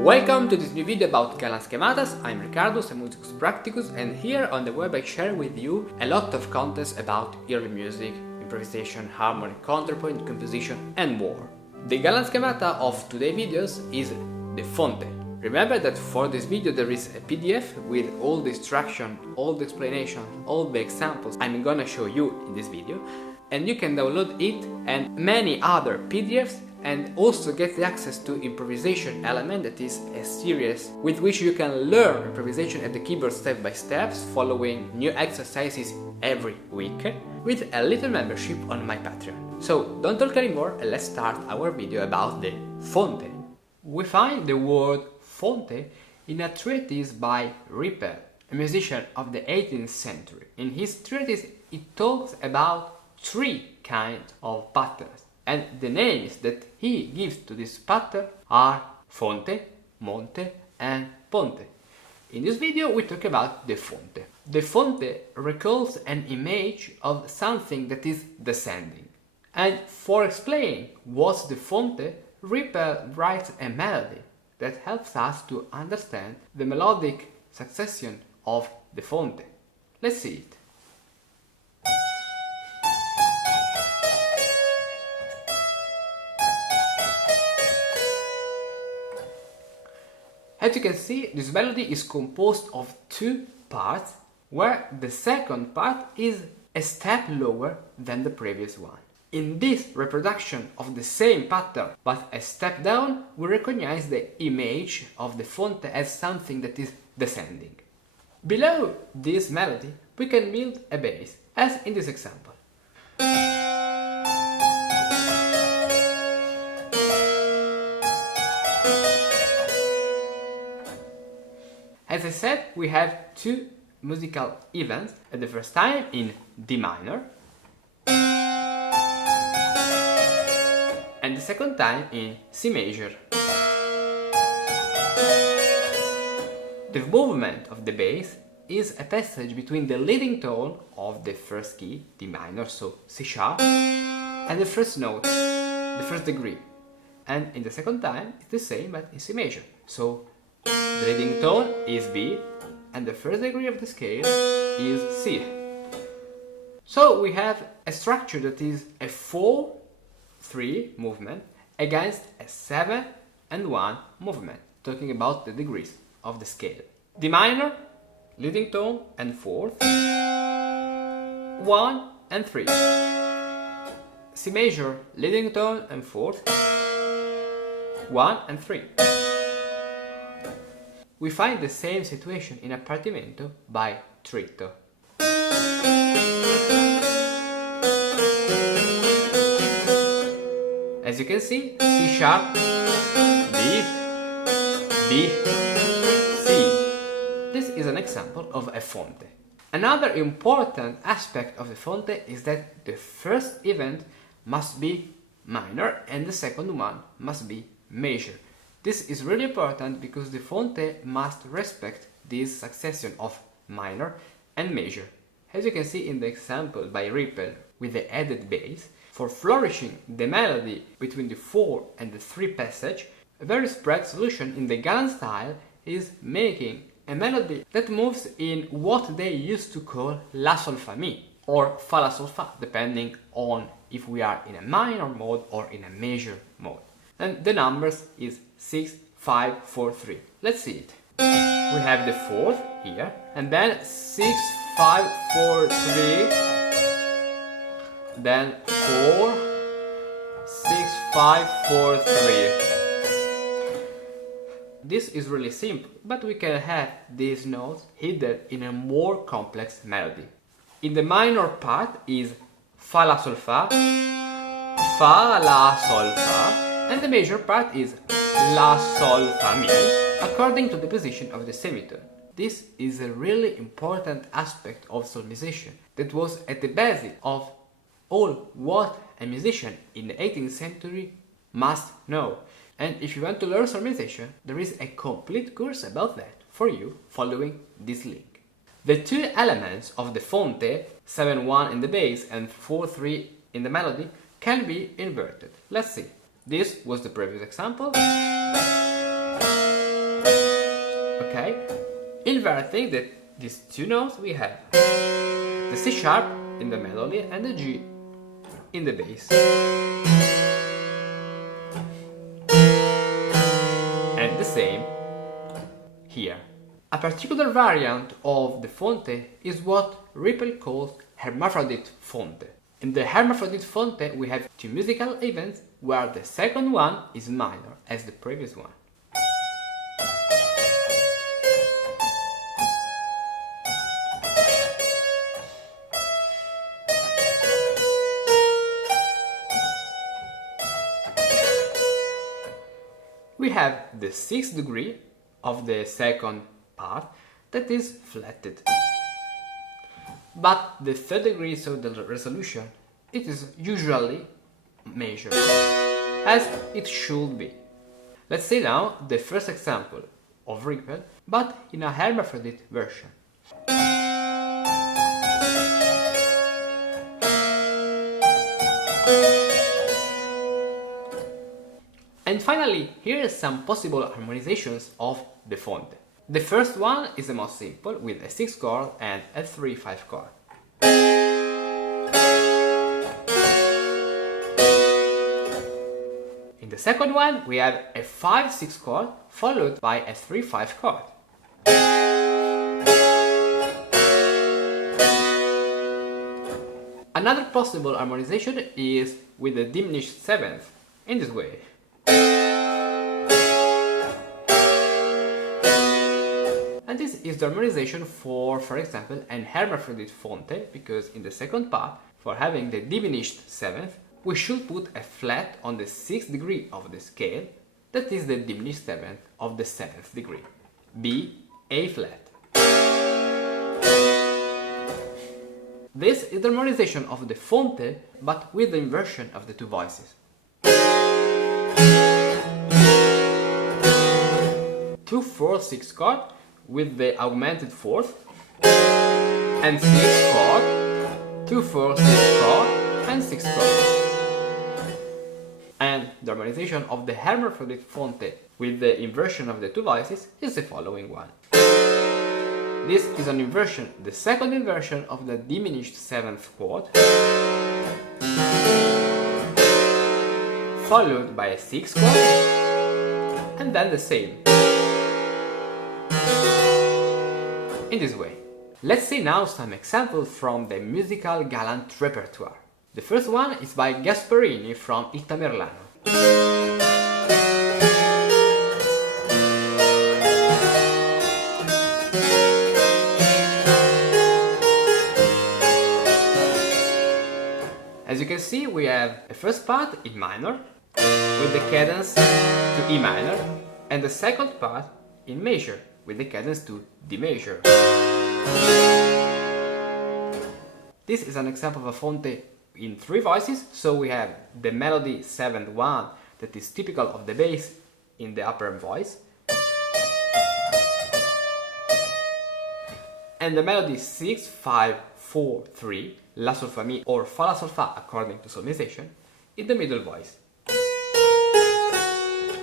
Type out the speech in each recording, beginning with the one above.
Welcome to this new video about Galant Schematas. I'm Riccardo, a musicus practicus, and here on the web I share with you a lot of contents about early music, improvisation, harmonic, counterpoint, composition and more. The Galant Schemata of today's videos is the FONTE. Remember that for this video there is a PDF with all the instruction, all the explanation, all the examples I'm gonna show you in this video, and you can download it and many other PDFs and also get the access to Improvisation Elements, that is a series with which you can learn improvisation at the keyboard step by step, following new exercises every week, with a little membership on my Patreon. So don't talk anymore and let's start our video about the FONTE. We find the word FONTE in a treatise by Repertoire, a musician of the 18th century. In his treatise he talks about three kinds of patterns, and the names that he gives to this pattern are Fonte, Monte and Ponte. In this video we talk about the Fonte. The Fonte recalls an image of something that is descending. And for explaining what's the Fonte, Repertoire writes a melody that helps us to understand the melodic succession of the Fonte. Let's see it. As you can see, this melody is composed of two parts, where the second part is a step lower than the previous one. In this reproduction of the same pattern, but a step down, we recognize the image of the Fonte as something that is descending. Below this melody, we can build a bass, as in this example. As I said, we have two musical events, at the first time in D minor, and the second time in C major. The movement of the bass is a passage between the leading tone of the first key, D minor, so C sharp, and the first note, the first degree. And in the second time, it's the same but in C major. So the leading tone is B, and the first degree of the scale is C. So we have a structure that is a 4-3 movement against a 7 and 1 movement, talking about the degrees of the scale. D minor, leading tone and fourth, 1 and 3. C major, leading tone and fourth, 1 and 3. We find the same situation in a Partimento by Tritto. As you can see, C sharp, B, B, C. This is an example of a Fonte. Another important aspect of the Fonte is that the first event must be minor and the second one must be major. This is really important because the Fonte must respect this succession of minor and major. As you can see in the example by Repertoire with the added bass, for flourishing the melody between the 4 and the 3 passage, a very spread solution in the Galant style is making a melody that moves in what they used to call La Sol Fa Mi or Fa La Sol Fa, depending on if we are in a minor mode or in a major mode. And the numbers is 6, 5, 4, 3. Let's see it. We have the fourth here, and then 6, 5, 4, 3, then 4, 6, 5, 4, 3. This is really simple, but we can have these notes hidden in a more complex melody. In the minor part is Fa La Sol Fa, Fa La Sol Fa, and the major part is La Sol Fa Mi, according to the position of the semitone. This is a really important aspect of solmisation that was at the basis of all what a musician in the 18th century must know. And if you want to learn solmisation, there is a complete course about that for you following this link. The two elements of the Fonte, 7-1 in the bass and 4-3 in the melody, can be inverted. Let's see. This was the previous example. Okay? Inverting these two notes, we have the C sharp in the melody and the G in the bass. And the same here. A particular variant of the fonte is what Ripple calls Hermaphrodite fonte. In the Hermaphrodite fonte we have two musical events where the second one is minor as the previous one. We have the 6th degree of the second part that is flatted. But the 3rd degree, so the resolution, it is usually measured, as it should be. Let's see now the first example of Ripple, but in a Hermaphrodite version. And finally, here are some possible harmonizations of the fonte. The first one is the most simple, with a 6 chord and a 3/5 chord. In the second one, we have a 5/6 chord followed by a 3/5 chord. Another possible harmonization is with the diminished 7th, in this way. And this is the harmonization for example, an Hermaphrodite fonte, because in the second part, for having the diminished 7th, we should put a flat on the 6th degree of the scale, that is the diminished 7th of the 7th degree. B, A flat. This is the harmonization of the fonte, but with the inversion of the two voices. 2/4/6 chord with the augmented 4th, and 6th chord, 2/4/6 chord, and 6th chord. And the harmonization of the Hermaphrodite fonte with the inversion of the two voices is the following one. This is an inversion, the second inversion of the diminished 7th chord, followed by a 6th chord, and then the same. In this way. Let's see now some examples from the musical Galant repertoire. The first one is by Gasparini from Il Tamerlano. As you can see, we have the first part in minor, with the cadence to E minor, and the second part in major, with the cadence to D major. This is an example of a fonte in 3 voices, so we have the melody 7/1 that is typical of the bass in the upper voice, and the melody 6/5/4/3, La Sol Fa Mi or Fa La Sol Fa according to Solmisation, in the middle voice.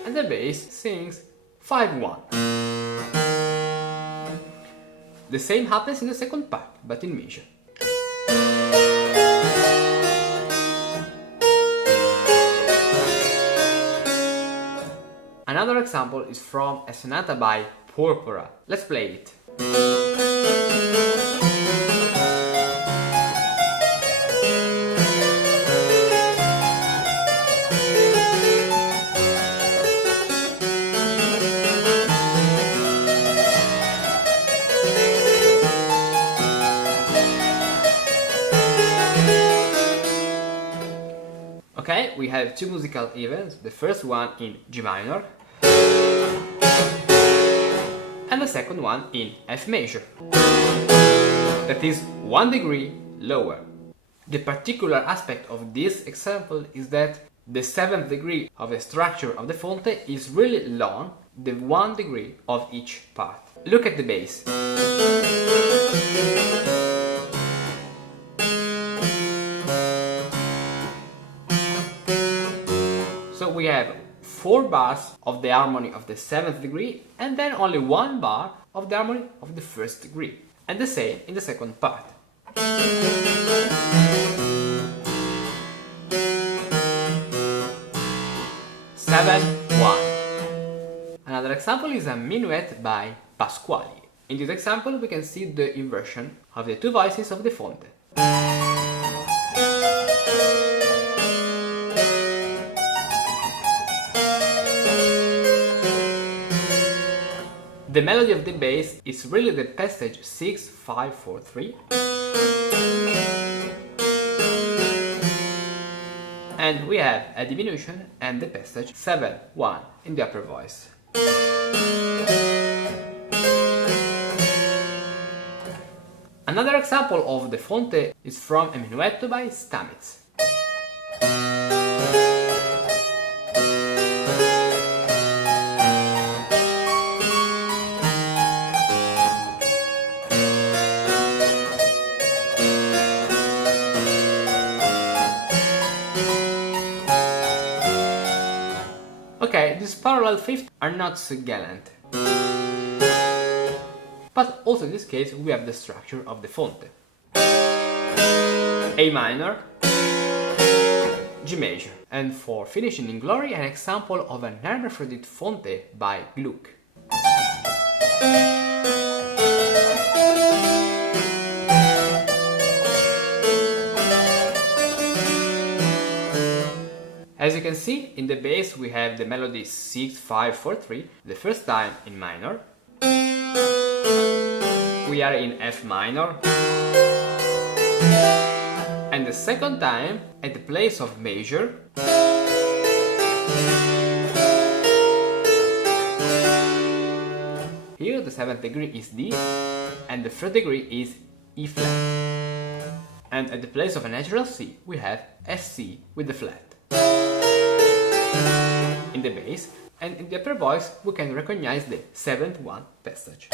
And the bass sings 5/1. The same happens in the second part, but in major. Another example is from a sonata by Porpora. Let's play it. Okay, we have 2 musical events, the first one in G minor and the second one in F major, that is 1 degree lower. The particular aspect of this example is that the 7th degree of the structure of the fonte is really long, the 1 degree of each part. Look at the bass. So we have 4 bars of the harmony of the 7th degree and then only 1 bar of the harmony of the 1st degree. And the same in the second part. 7-1. Another example is a minuet by Pasquali. In this example we can see the inversion of the two voices of the fonte. The melody of the bass is really the passage 6-5-4-3, and we have a diminution and the passage 7-1 in the upper voice. Another example of the fonte is from a minuetto by Stamitz. Okay, these parallel fifths are not so gallant. But also in this case we have the structure of the fonte. A minor, G major. And for finishing in glory, an example of an Hermaphrodite fonte by Gluck. As you can see, in the bass we have the melody 6-5-4-3, the first time in minor. We are in F minor. And the second time at the place of major. Here the 7th degree is D and the 3rd degree is E flat. And at the place of a natural C we have FC with the flat. In the bass and in the upper voice we can recognize the 7-1 passage.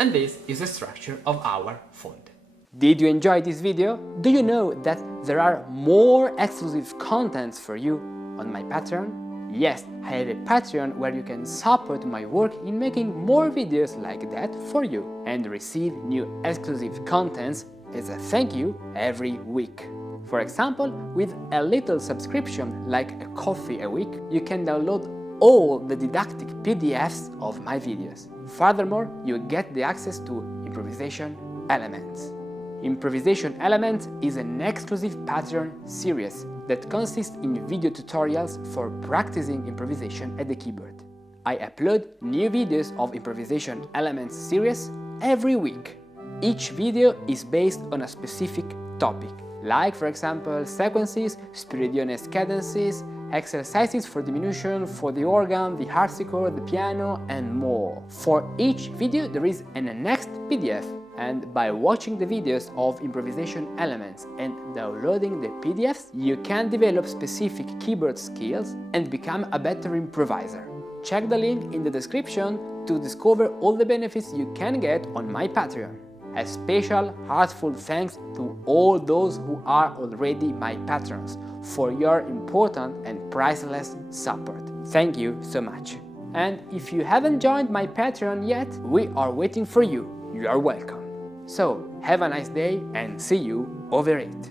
And this is the structure of our fonte. Did you enjoy this video? Do you know that there are more exclusive contents for you on my Patreon? Yes, I have a Patreon where you can support my work in making more videos like that for you and receive new exclusive contents as a thank you every week. For example, with a little subscription like a coffee a week, you can download all the didactic PDFs of my videos. Furthermore, you get the access to Improvisation Elements. Improvisation Elements is an exclusive Patreon series that consists in video tutorials for practicing improvisation at the keyboard. I upload new videos of Improvisation Elements series every week. Each video is based on a specific topic, like for example sequences, spiridiones cadences, exercises for diminution for the organ, the harpsichord, the piano, and more. For each video there is an annexed PDF, and by watching the videos of Improvisation Elements and downloading the PDFs, you can develop specific keyboard skills and become a better improviser. Check the link in the description to discover all the benefits you can get on my Patreon. A special, heartfelt thanks to all those who are already my patrons for your important and priceless support. Thank you so much. And if you haven't joined my Patreon yet, we are waiting for you. You are welcome. So, have a nice day and see you over it.